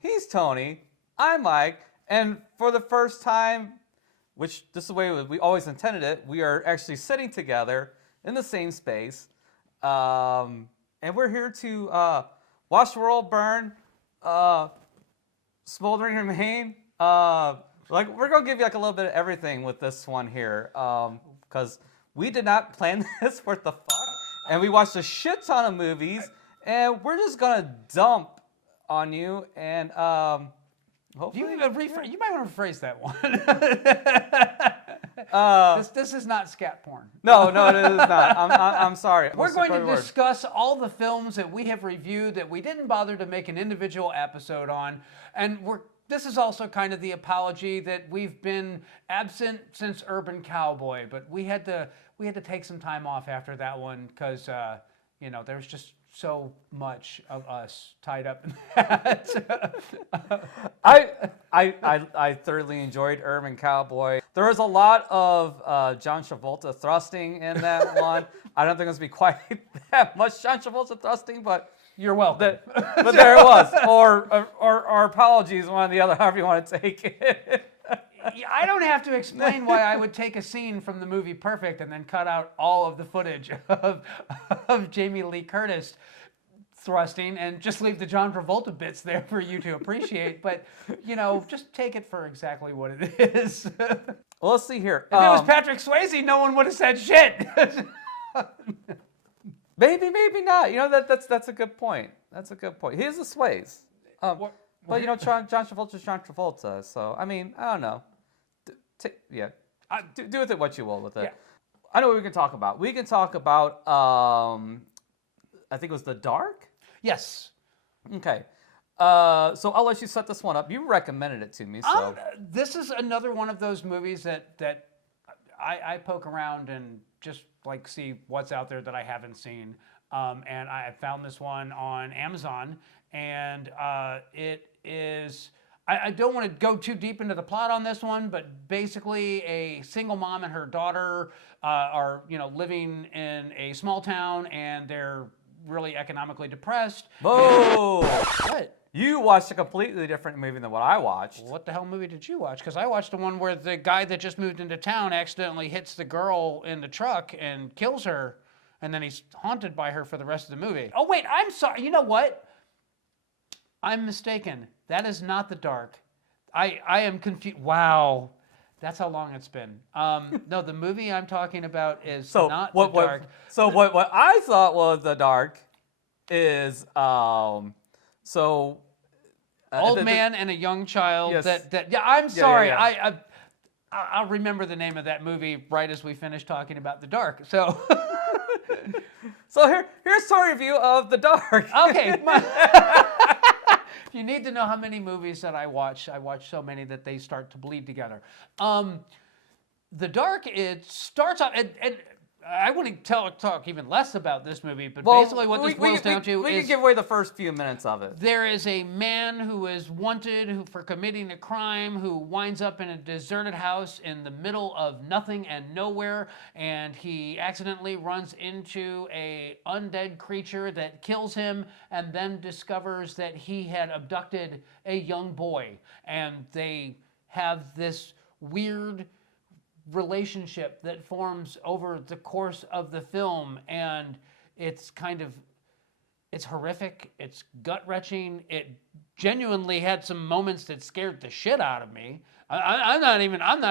He's Tony. I'm Mike. And for the first time, which this is the way we always intended it, we are actually sitting together in the same space. And we're here to watch the world burn, smoldering remain. We're going to give you like a little bit of everything with this one here. Because we did not plan this worth the fuck. And we watched a shit ton of movies. And we're just going to dump on you. And hopefully... You might want to rephrase that one. This is not scat porn. No, it is not. I'm sorry. We're going to discuss all the films that we have reviewed that we didn't bother to make an individual episode on. And this is also kind of the apology that we've been absent since Urban Cowboy. But we had to take some time off after that one because, there's just so much of us tied up in that. I thoroughly enjoyed Urban Cowboy. There was a lot of John Travolta thrusting in that one. I don't think it's going to be quite that much John Travolta thrusting, but you're welcome. But there it was. Or apologies, one or the other, however you want to take it. I don't have to explain why I would take a scene from the movie Perfect and then cut out all of the footage of Jamie Lee Curtis thrusting and just leave the John Travolta bits there for you to appreciate. But, just take it for exactly what it is. Well, let's see here. If it was Patrick Swayze, no one would have said shit. Maybe not. That's a good point. That's a good point. He is a Swayze. But, John Travolta's John Travolta. So, I don't know. Do with it what you will with it. Yeah. I know what we can talk about. We can talk about, I think it was The Dark? Yes. Okay. So I'll let you set this one up. You recommended it to me. So this is another one of those movies that I poke around and just see what's out there that I haven't seen. And I found this one on Amazon, and it is... I don't want to go too deep into the plot on this one, but basically a single mom and her daughter are living in a small town, and they're really economically depressed. Whoa! What? You watched a completely different movie than what I watched. What the hell movie did you watch? Because I watched the one where the guy that just moved into town accidentally hits the girl in the truck and kills her, and then he's haunted by her for the rest of the movie. Oh wait, I'm sorry. You know what? I'm mistaken. That is not The Dark. I am confused. Wow. That's how long it's been. No, the movie I'm talking about is not The Dark. So what I thought was The Dark is old man and a young child. Yes. I'm sorry. Yeah. I'll remember the name of that movie right as we finish talking about The Dark. So So here's our review of The Dark. Okay. You need to know how many movies that I watch so many that they start to bleed together. The Dark, it starts out, and I want to talk even less about this movie, but basically what this boils down to is... We can give away the first few minutes of it. There is a man who is wanted for committing a crime who winds up in a deserted house in the middle of nothing and nowhere, and he accidentally runs into a undead creature that kills him, and then discovers that he had abducted a young boy, and they have this weird relationship that forms over the course of the film, and it's horrific, it's gut-wrenching. It genuinely had some moments that scared the shit out of me. I'm not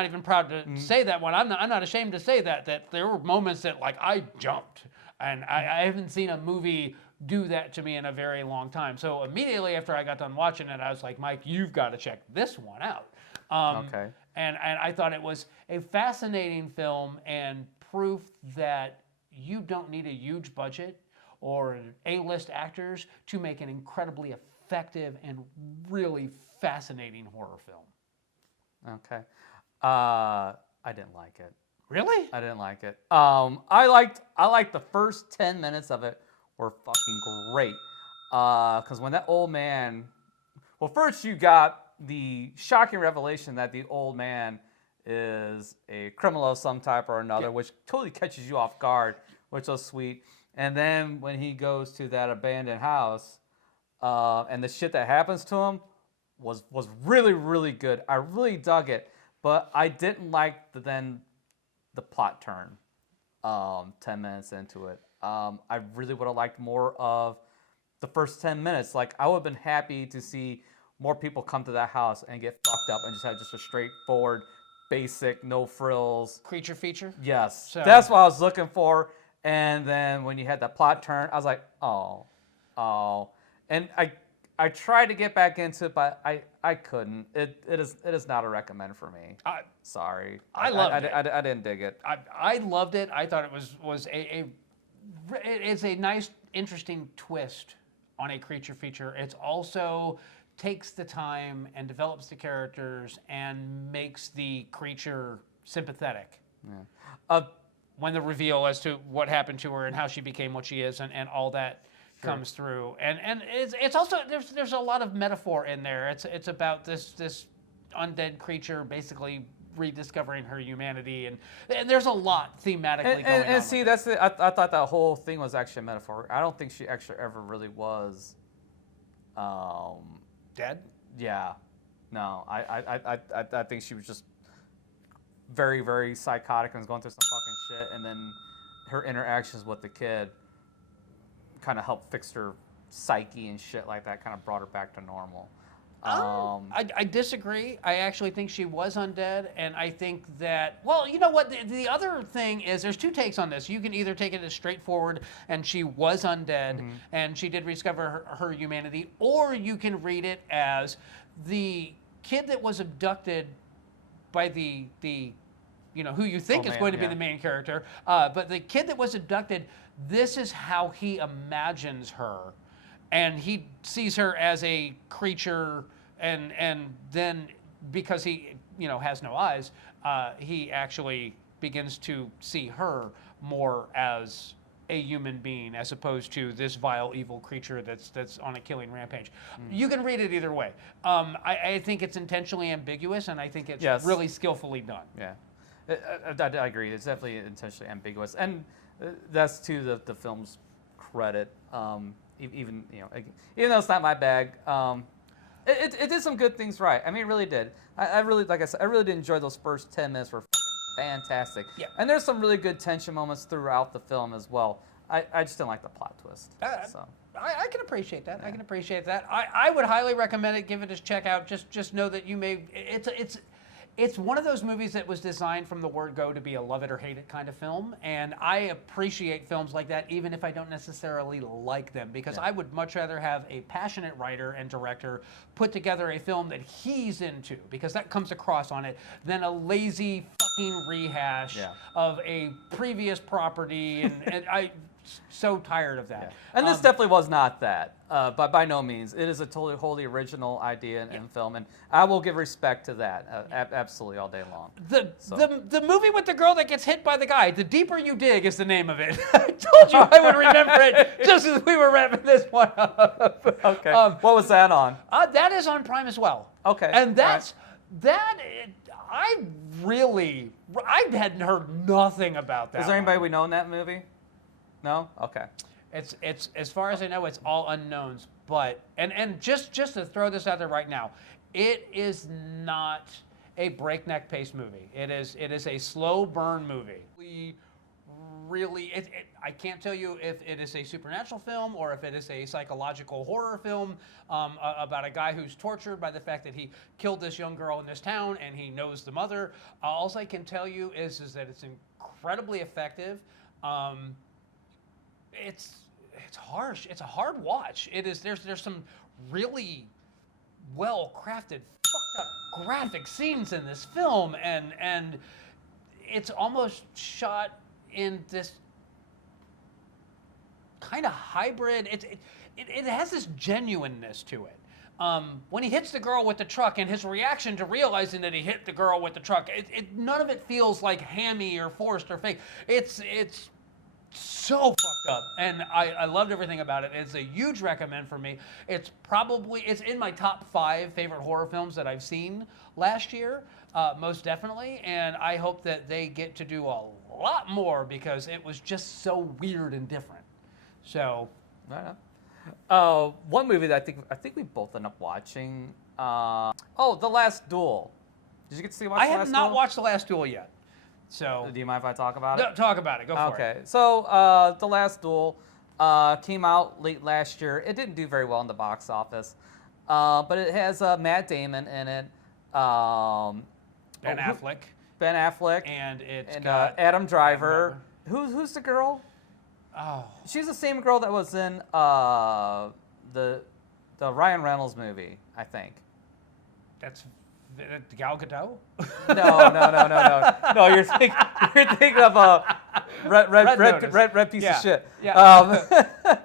even proud to say that one. I'm not ashamed to say that there were moments that I jumped, and I haven't seen a movie do that to me in a very long time. So immediately after I got done watching it, I was like, Mike, you've got to check this one out. Okay. And I thought it was a fascinating film and proof that you don't need a huge budget or A-list actors to make an incredibly effective and really fascinating horror film. Okay. I didn't like it. Really? I didn't like it. I liked the first 10 minutes of it were fucking great. Because when that old man... Well, first you got the shocking revelation that the old man is a criminal of some type or another, which totally catches you off guard, which was sweet. And then when he goes to that abandoned house, and the shit that happens to him, was really, really good. I really dug it, but I didn't like the plot turn 10 minutes into it. I really would have liked more of the first 10 minutes. Like, I would have been happy to see more people come to that house and get fucked up and just have just a straightforward, basic, no frills Creature feature? Yes, So- that's what I was looking for. And then when you had that plot turn, I was like, oh. And I tried to get back into it, but I couldn't. It is not a recommend for me. Sorry. I loved it. I didn't dig it. I loved it. I thought it was it's a nice, interesting twist on a creature feature. It's also takes the time and develops the characters and makes the creature sympathetic. Yeah. When the reveal as to what happened to her and how she became what she is and all that comes through. And it's also there's a lot of metaphor in there. It's about this undead creature basically rediscovering her humanity and there's a lot thematically going on. And see, that's it. I thought that whole thing was actually a metaphor. I don't think she actually ever really was dead? Yeah. No. I think she was just very, very psychotic and was going through some fucking shit, and then her interactions with the kid kind of helped fix her psyche and shit like that, kind of brought her back to normal. I disagree. I actually think she was undead, and I think that, well, you know what? The other thing is there's two takes on this. You can either take it as straightforward, and she was undead, and she did rediscover her humanity, or you can read it as the kid that was abducted by the who you think is going to be the main character, but the kid that was abducted, this is how he imagines her. And he sees her as a creature, and then because he has no eyes, he actually begins to see her more as a human being as opposed to this vile, evil creature that's on a killing rampage. You can read it either way. I think it's intentionally ambiguous, and I think it's really skillfully done. Yeah, I agree. It's definitely intentionally ambiguous, and that's to the film's credit. Even though it's not my bag, it did some good things right. I mean, it really did. I really, like I said, I really did enjoy those first 10 minutes. Were fantastic. Yeah. And there's some really good tension moments throughout the film as well. I just didn't like the plot twist. So. I can appreciate that. Yeah. I can appreciate that. I would highly recommend it. Give it a check out. Just know that you may. It's one of those movies that was designed from the word go to be a love it or hate it kind of film, and I appreciate films like that even if I don't necessarily like them, because I would much rather have a passionate writer and director put together a film that he's into, because that comes across on it, than a lazy fucking rehash of a previous property, and I so tired of that. Yeah. And this definitely was not that, but by no means. It is a totally wholly original idea in film, and I will give respect to that absolutely all day long. The movie with the girl that gets hit by the guy, The Deeper You Dig is the name of it. I told you I would remember it just as we were wrapping this one up. Okay. What was that on? That is on Prime as well. Okay. And I hadn't heard nothing about that. Is there anybody we know in that movie? No? Okay. It's as far as I know, it's all unknowns. But and just to throw this out there right now, it is not a breakneck pace movie. It is a slow burn movie. Really, I can't tell you if it is a supernatural film or if it is a psychological horror film about a guy who's tortured by the fact that he killed this young girl in this town and he knows the mother. All I can tell you is that it's incredibly effective. It's harsh. It's a hard watch. It is. There's some really well crafted, fucked up graphic scenes in this film, and it's almost shot in this kind of hybrid. It has this genuineness to it. When he hits the girl with the truck and his reaction to realizing that he hit the girl with the truck, none of it feels like hammy or forced or fake. It's so fucked up, and I loved everything about it. It's a huge recommend for me. It's in my top 5 favorite horror films that I've seen last year, most definitely, and I hope that they get to do a lot more because it was just so weird and different. So, One movie that I think we both ended up watching The Last Duel. Did you get to see watch I The have Last not Duel? watched The Last Duel yet. So Do you mind if I talk about it? no, talk about it. Go for it. Okay, so The Last Duel came out late last year. It didn't do very well in the box office, but it has Matt Damon in it. Ben Affleck. Ben Affleck. And it's and got Adam Driver. Who's the girl? Oh, She's the same girl that was in the Ryan Reynolds movie, I think. that's Gal Gadot. No. You're thinking of a red piece of shit. Yeah. They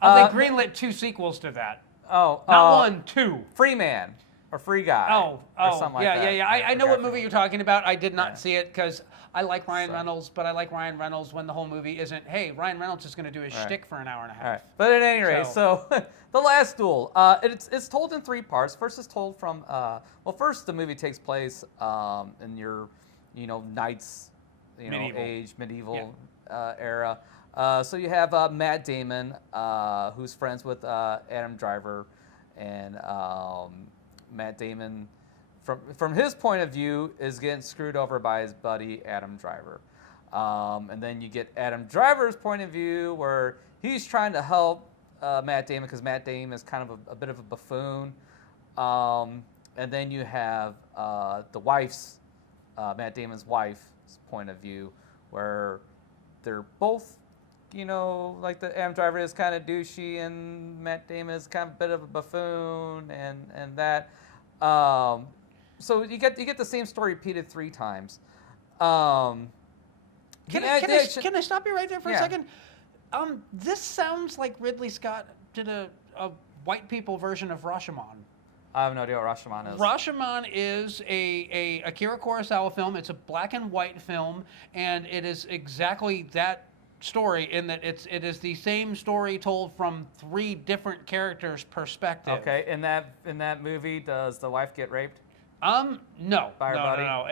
greenlit 2 sequels to that. Not 1, 2. Free Man or Free Guy. Oh, or something like that. yeah. I know forgot what movie you're talking about. I did not Yeah. see it because I like Ryan Reynolds, but I like Ryan Reynolds when the whole movie isn't, hey, Ryan Reynolds is going to do his shtick for an hour and a half. All right. But at any rate, so The Last Duel. It's told in 3 parts. First is told from first the movie takes place in your knights medieval era. So you have Matt Damon, who's friends with Adam Driver, and Matt Damon, from his point of view, is getting screwed over by his buddy Adam Driver. And then you get Adam Driver's point of view, where he's trying to help Matt Damon, because Matt Damon is kind of a bit of a buffoon. And then you have the wife's, Matt Damon's wife's point of view, where they're both, like the Adam Driver is kind of douchey, and Matt Damon is kind of a bit of a buffoon, and that. So you get the same story repeated 3 times. Can I stop you right there for a second? This sounds like Ridley Scott did a white people version of Rashomon. I have no idea what Rashomon is. Rashomon is a Akira Kurosawa film. It's a black and white film, and it is exactly that story in that it is the same story told from 3 different characters' perspective. Okay, in that movie, does the wife get raped? No. By her buddy? No.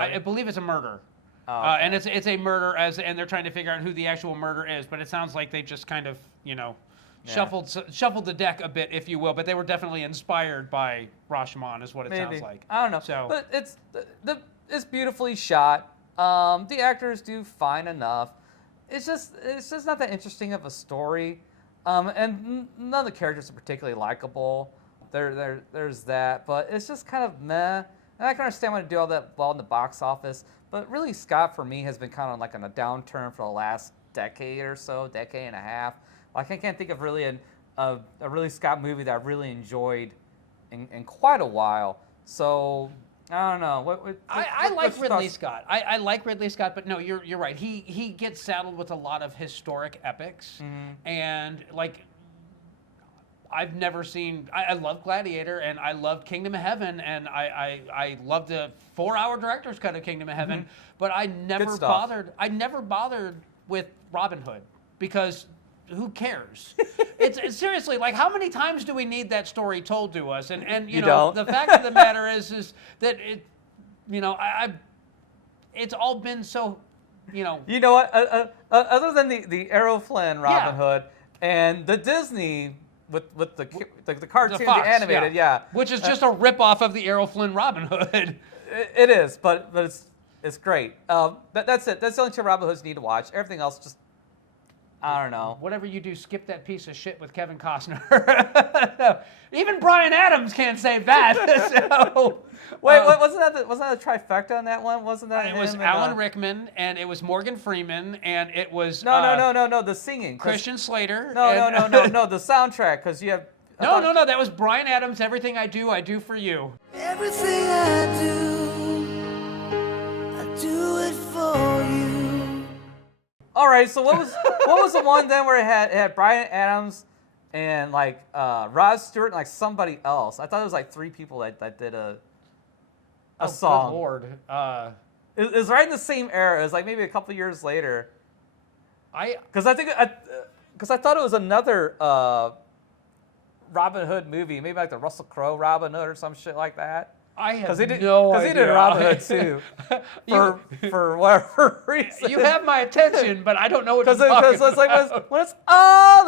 I believe it's a murder. Oh, okay. And it's a murder and they're trying to figure out who the actual murder is, but it sounds like they just kind of, shuffled the deck a bit, if you will, but they were definitely inspired by Rashomon is what it sounds like. I don't know. So, but it's beautifully shot. The actors do fine enough. It's just not that interesting of a story. And none of the characters are particularly likable. There's that, but it's just kind of meh. And I can understand why they do all that well in the box office, but really Scott for me has been kind of like on a downturn for the last decade or so, decade and a half. Like I can't think of really a really Scott movie that I really enjoyed in quite a while. So I don't know. I like Ridley Scott. I like Ridley Scott, but no, you're right. He gets saddled with a lot of historic epics, and like I've never seen. I love Gladiator, and I loved Kingdom of Heaven, and I loved the 4-hour director's cut of Kingdom of Heaven, but I never bothered. I never bothered with Robin Hood because who cares? It's seriously like how many times do we need that story told to us? And you know don't. the fact of the matter is that it, it's all been so, You know what? Other than the Errol Flynn Robin Hood and the Disney with the cartoon, the Fox, animated, which is just a ripoff of the Errol Flynn Robin Hood. It is, but it's great. That's it. That's the only 2 Robin Hoods you need to watch. Everything else just. I don't know. Whatever you do, skip that piece of shit with Kevin Costner. Even Bryan Adams can't save that. So, wait, wasn't that a trifecta on that one? Wasn't that it was Alan Rickman, and it was Morgan Freeman, and it was no, the singing. Christian Slater. No, the soundtrack, because you have. No, that was Bryan Adams. Everything I do for you. Everything I do it for you. All right, so what was the one then where it had Bryan Adams and like Rod Stewart and like somebody else? I thought it was like 3 people that did a song. Good Lord. It was right in the same era. It was like maybe a couple years later. Because I thought it was another Robin Hood movie, maybe like the Russell Crowe Robin Hood or some shit like that. I have no idea. Because he did Robin Hood too, for whatever reason. You have my attention, but I don't know what you're talking Because it's like when it's all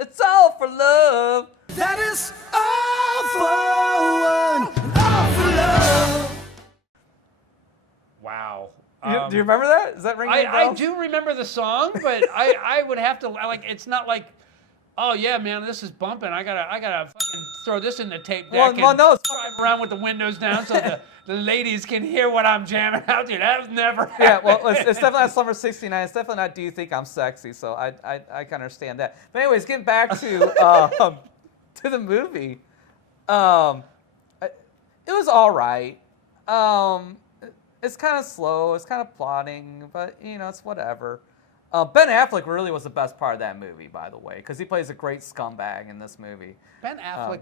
it's all for love. That is all for one, all for love. Wow. Do you remember that? Is that ringing a I bell? do remember the song, but I would have to like. It's not like, oh yeah, man, this is bumping. I gotta fucking throw this in the tape deck Well, and no, it's drive around with the windows down so the ladies can hear what I'm jamming out to. That was never. Yeah, well, happened. it's definitely not Slumber 69. It's definitely not Do You Think I'm Sexy, so I can understand that. But anyways, getting back to the movie, it was all right. It's kind of slow, it's kind of plotting, but it's whatever. Ben Affleck really was the best part of that movie, by the way, because he plays a great scumbag in this movie. Ben Affleck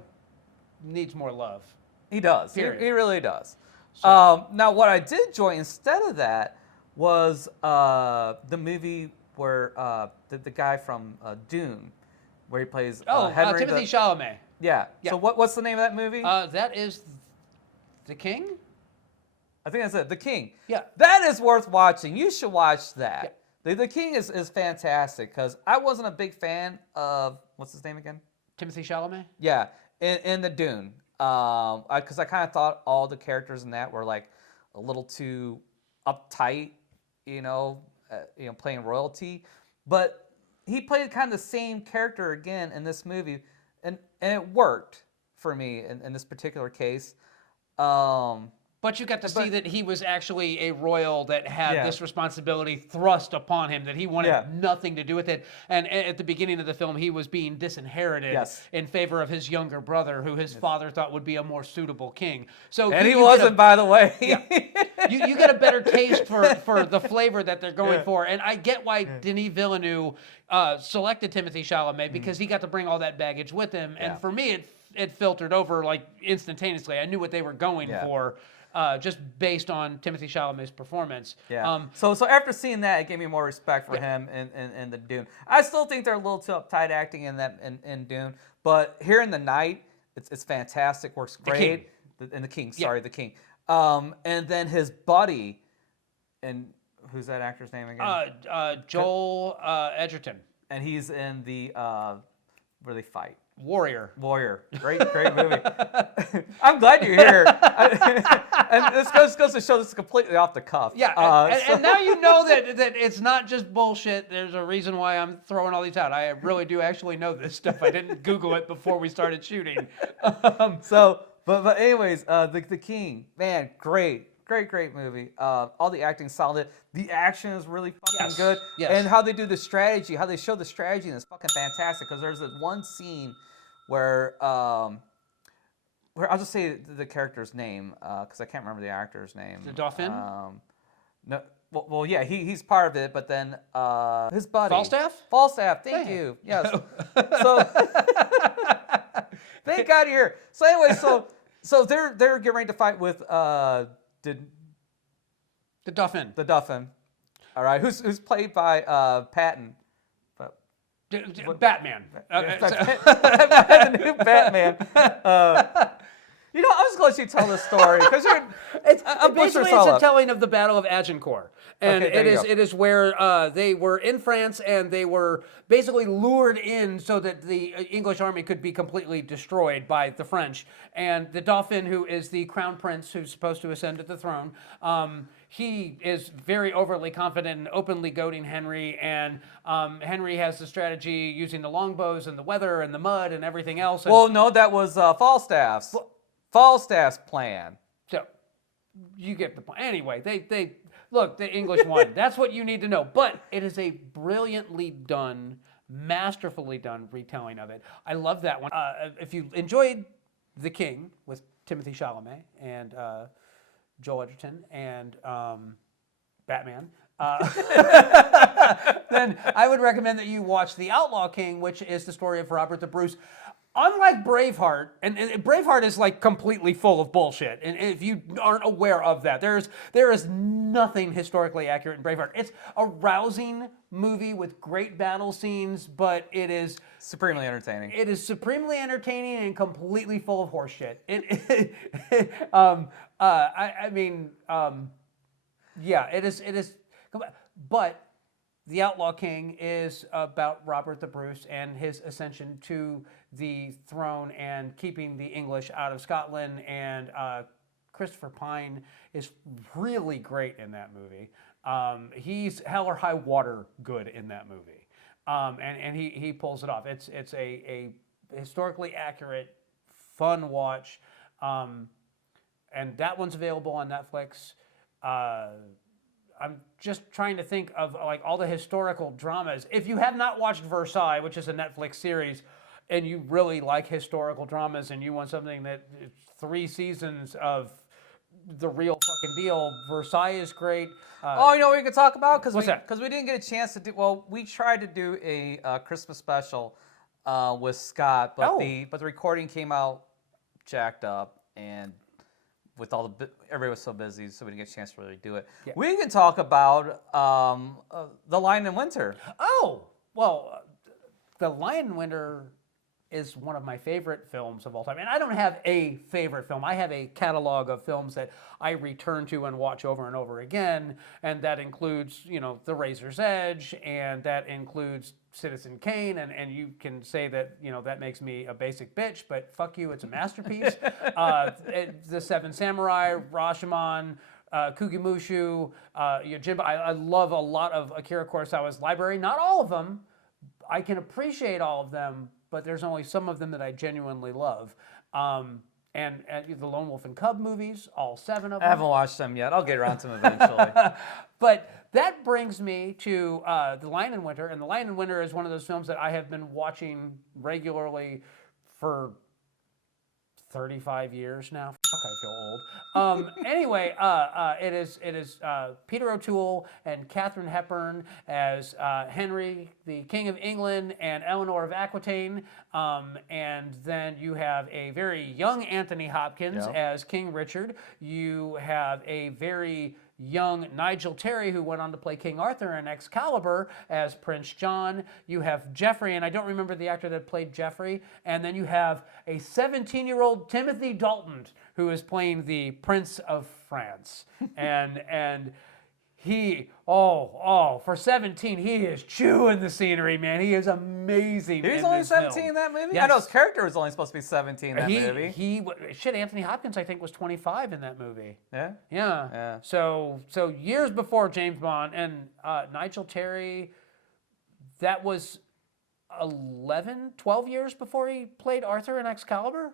needs more love. He does. He Period. really does. So- Now, what I did enjoy instead of that was the movie where the guy from Dune, where he plays Henry. Timothy Chalamet. Yeah. Yeah. So what's the name of that movie? That is The King? I think that's it. The King. Yeah. That is worth watching. You should watch that. The King is fantastic because I wasn't a big fan of what's his name again? Timothy Chalamet? Yeah, in the Dune. Because I kind of thought all the characters in that were like a little too uptight, playing royalty. But he played kind of the same character again in this movie, and it worked for me in this particular case. But you got to see that he was actually a royal that had Yeah. this responsibility thrust upon him, that he wanted nothing to do with it. And at the beginning of the film, he was being disinherited in favor of his younger brother, who his father thought would be a more suitable king. So And he you get wasn't, by the way. you get a better taste for the flavor that they're going for. And I get why Denis Villeneuve selected Timothy Chalamet, because he got to bring all that baggage with him. And for me, it filtered over like instantaneously. I knew what they were going for. Just based on Timothy Chalamet's performance. Yeah. So after seeing that, it gave me more respect for him in the Dune. I still think they're a little too uptight acting in Dune, but Here in the Night, it's fantastic. Works great. The King. The King. And then his buddy, and who's that actor's name again? Joel Edgerton. And he's in the where they fight. Warrior. Great movie. I'm glad you're here. And this goes to show this is completely off the cuff. Yeah, and now you know that it's not just bullshit. There's a reason why I'm throwing all these out. I really do actually know this stuff. I didn't Google it before we started shooting. But anyways, the King, man, great movie. All the acting solid. The action is really fucking good. Yes. And how they do the strategy, how they show the strategy is fucking fantastic. Because there's this one scene where I'll just say the character's name because I can't remember the actor's name. The Dauphin? No. Well, yeah, he's part of it, but then his buddy. Falstaff? Thank you. Yes. So thank God you're here. So anyway, so they're getting ready to fight with The Dauphin. the Dauphin. All right, who's played by Patton. Batman. The new Batman. I'm just going to let you tell this story because Basically, it's a telling of the Battle of Agincourt, and it is where they were in France and they were basically lured in so that the English army could be completely destroyed by the French. And the Dauphin, who is the crown prince who's supposed to ascend to the throne, he is very overly confident and openly goading Henry, and Henry has the strategy using the longbows and the weather and the mud and everything else. Well, no, that was Falstaff's plan. So you get the point. Anyway, they look, the English won. That's what you need to know. But it is a brilliantly done, masterfully done retelling of it. I love that one. If you enjoyed The King with Timothy Chalamet and Joel Edgerton and Batman, then I would recommend that you watch The Outlaw King, which is the story of Robert the Bruce. Unlike Braveheart, and Braveheart is like completely full of bullshit, and if you aren't aware of that, there is nothing historically accurate in Braveheart. It's a rousing movie with great battle scenes, but it is supremely entertaining. It is supremely entertaining and completely full of horseshit. Yeah, it is. But The Outlaw King is about Robert the Bruce and his ascension to the throne and keeping the English out of Scotland. And Christopher Pine is really great in that movie. He's hell or high water good in that movie. And he pulls it off. It's a historically accurate, fun watch. And that one's available on Netflix. I'm just trying to think of like all the historical dramas. If you have not watched Versailles, which is a Netflix series, and you really like historical dramas and you want something that 3 seasons of the real fucking deal, Versailles is great. Oh, you know what we could talk about? What's that? Because we didn't get a chance to do. Well, we tried to do a Christmas special with Scott, but the recording came out jacked up, and with all everybody was so busy, so we didn't get a chance to really do it. Yeah. We can talk about The Lion in Winter. Oh, well, The Lion in Winter is one of my favorite films of all time. And I don't have a favorite film. I have a catalog of films that I return to and watch over and over again. And that includes, The Razor's Edge, and that includes Citizen Kane. And you can say that, that makes me a basic bitch, but fuck you, it's a masterpiece. The Seven Samurai, Rashomon, Kugimushu, Yojimbo. I love a lot of Akira Kurosawa's library. Not all of them. I can appreciate all of them, but there's only some of them that I genuinely love. And the Lone Wolf and Cub movies, all 7 of them. I haven't watched them yet. I'll get around to them eventually. But that brings me to The Lion in Winter. And The Lion in Winter is one of those films that I have been watching regularly for 35 years now. Fuck, I feel old. Anyway, it is Peter O'Toole and Katharine Hepburn as Henry, the King of England, and Eleanor of Aquitaine. And then you have a very young Anthony Hopkins as King Richard. You have a very young Nigel Terry, who went on to play King Arthur in Excalibur, as Prince John. You have Geoffrey, and I don't remember the actor that played Geoffrey. And then you have a 17-year-old Timothy Dalton, who is playing the Prince of France. and he, for 17, he is chewing the scenery, man. He is amazing. He was only 17 in that movie? Yes. I know his character was only supposed to be 17 in that movie. Anthony Hopkins, I think, was 25 in that movie. Yeah? Yeah. So years before James Bond, and Nigel Terry, that was 12 years before he played Arthur in Excalibur.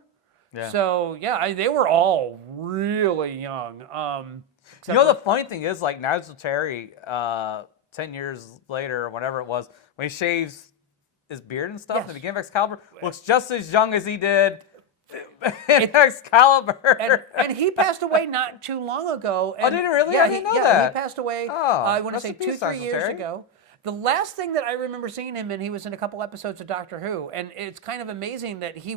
Yeah. So, they were all really young. The funny thing is, like, Nigel Terry, 10 years later, or whatever it was, when he shaves his beard and stuff at the beginning of Excalibur, looks just as young as he did in Excalibur. And he passed away not too long ago. And, did he really? Yeah, I didn't know that. He passed away, Oh, I want to rest say in peace, 2-3 Nigel years Terry. ago. The last thing that I remember seeing him in, he was in a couple episodes of Doctor Who. And it's kind of amazing that he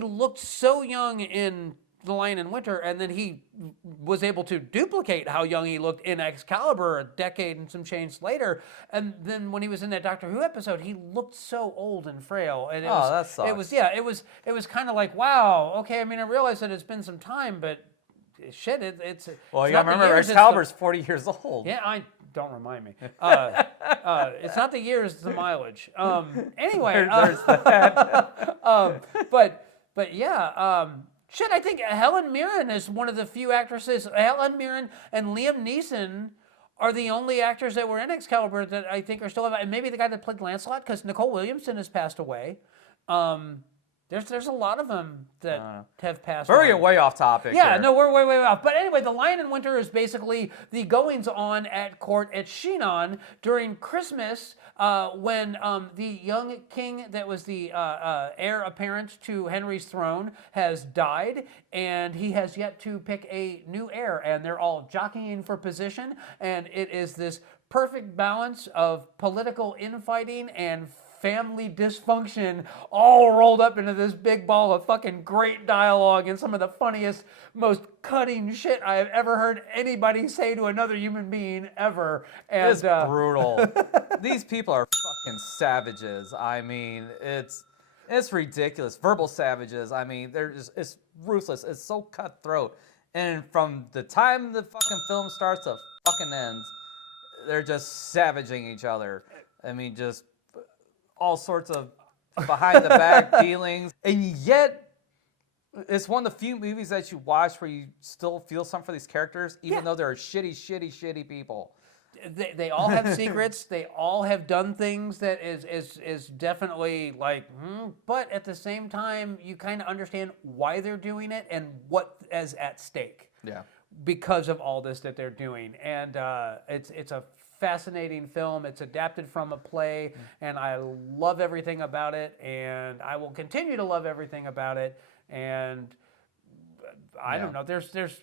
looked so young in The Lion in Winter, and then he was able to duplicate how young he looked in Excalibur a decade and some change later. And then when he was in that Doctor Who episode, he looked so old and frail. And that sucks. It was kind of like, wow, okay. I mean, I realize that it's been some time, but shit, it's well, it's you gotta not the remember, years, Excalibur's 40 years old. Yeah, don't remind me. It's not the years, it's the mileage. Anyway, There's that. but yeah. Shit, I think Helen Mirren is one of the few actresses. Helen Mirren and Liam Neeson are the only actors that were in Excalibur that I think are still alive. And maybe the guy that played Lancelot, because Nicole Williamson has passed away. There's a lot of them that have passed away. We're getting way off topic. Yeah, here. no, we're way off. But anyway, The Lion in Winter is basically the goings-on at court at Chinon during Christmas when the young king that was the heir apparent to Henry's throne has died, and he has yet to pick a new heir, and they're all jockeying for position, and it is this perfect balance of political infighting and family dysfunction all rolled up into this big ball of fucking great dialogue and some of the funniest, most cutting shit I have ever heard anybody say to another human being ever. And, it's brutal. These people are fucking savages. I mean, it's ridiculous. Verbal savages. I mean, it's ruthless. It's so cutthroat. And from the time the fucking film starts to fucking ends, they're just savaging each other. I mean, just all sorts of behind the back dealings, and yet it's one of the few movies that you watch where you still feel something for these characters, even though they're shitty people. They all have secrets. They all have done things that is definitely like, but at the same time, you kind of understand why they're doing it and what is at stake. Yeah. Because of all this that they're doing, and it's a fascinating film. It's adapted from a play, and I love everything about it, and I will continue to love everything about it. And I don't know. There's.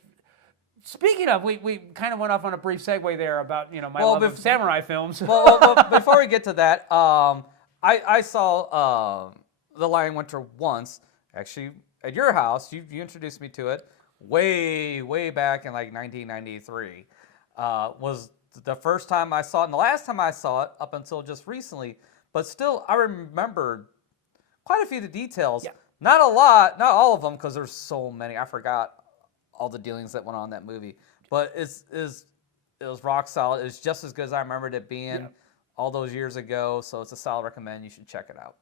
Speaking of, we kind of went off on a brief segue there about my love of samurai films. well, before we get to that, I saw The Lion Winter once, actually at your house. You introduced me to it way back in like 1993. Was the first time I saw it, and the last time I saw it up until just recently. But still, I remembered quite a few of the details. Yeah. Not a lot, not all of them, because there's so many. I forgot all the dealings that went on in that movie. But it was rock solid. It's just as good as I remembered it being all those years ago. So it's a solid recommend. You should check it out.